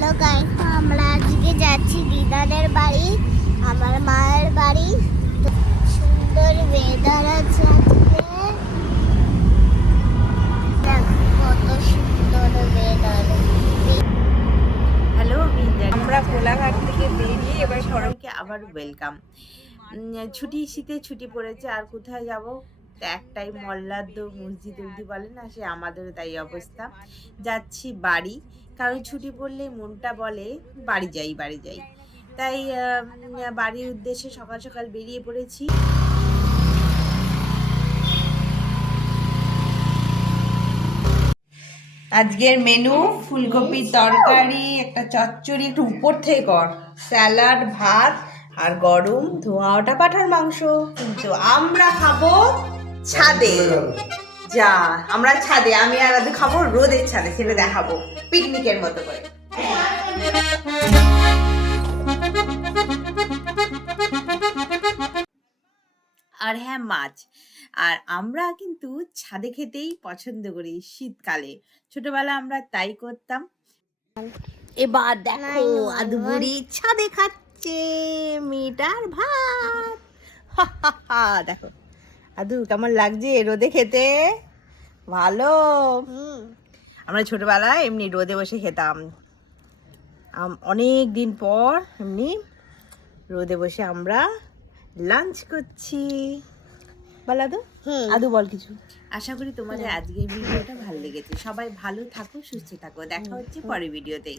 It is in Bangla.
হ্যালো গাইস আমরা আজকে যাচ্ছি দিদানের বাড়ি, আমার মায়ের বাড়ি। সুন্দর ওয়েদার আছে কত সুন্দর হ্যালো আমি আমরা থেকে এবার আবার ওয়েলকাম ছুটি শীতে ছুটি পড়েছে, আর কোথায় যাব? তো একটাই মল্লাদ্দ মসজিদ অবধি বলে না সে আমাদেরও তাই অবস্থা। যাচ্ছি বাড়ি। কারণ ছুটি পড়লে মনটা বলে বাড়ি যাই বাড়ি যাই। তাই বাড়ির উদ্দেশ্যে সকাল সকাল বেরিয়ে পড়েছি। আজকের মেনু ফুলকপির তরকারি একটা চচ্চড়ি একটু উপর থেকে কর স্যালাড ভাত আর গরম ধোয়া ওটা পাঠার মাংস। কিন্তু আমরা খাব ছাদে। যা আমরা ছাদে আমি আর আদু খাব রোদের ছাদে সেটা দেখাবো পিকনিকের মতো করে। আর হ্যাঁ মাছ। আর আমরা কিন্তু ছাদে খেতেই পছন্দ করি শীতকালে। ছোটবেলা আমরা তাই করতাম। এবার দেখো নাই, নাই, আদু নাই। বুড়ি ছাদে খাচ্ছে মিটার ভাত দেখো। আদু কেমন লাগছে রোদে খেতে? ভালো। আমরা ছোটবেলায় এমনি রোদে বসে খেতাম। অনেক দিন পর এমনি রোদে বসে আমরা লাঞ্চ করছি। বল আদু। আদু বল কিছু। আশা করি তোমাদের আজকের ভিডিওটা ভালো লেগেছে। সবাই ভালো থাকো সুস্থ থাকো। দেখা হচ্ছে পরের ভিডিওতেই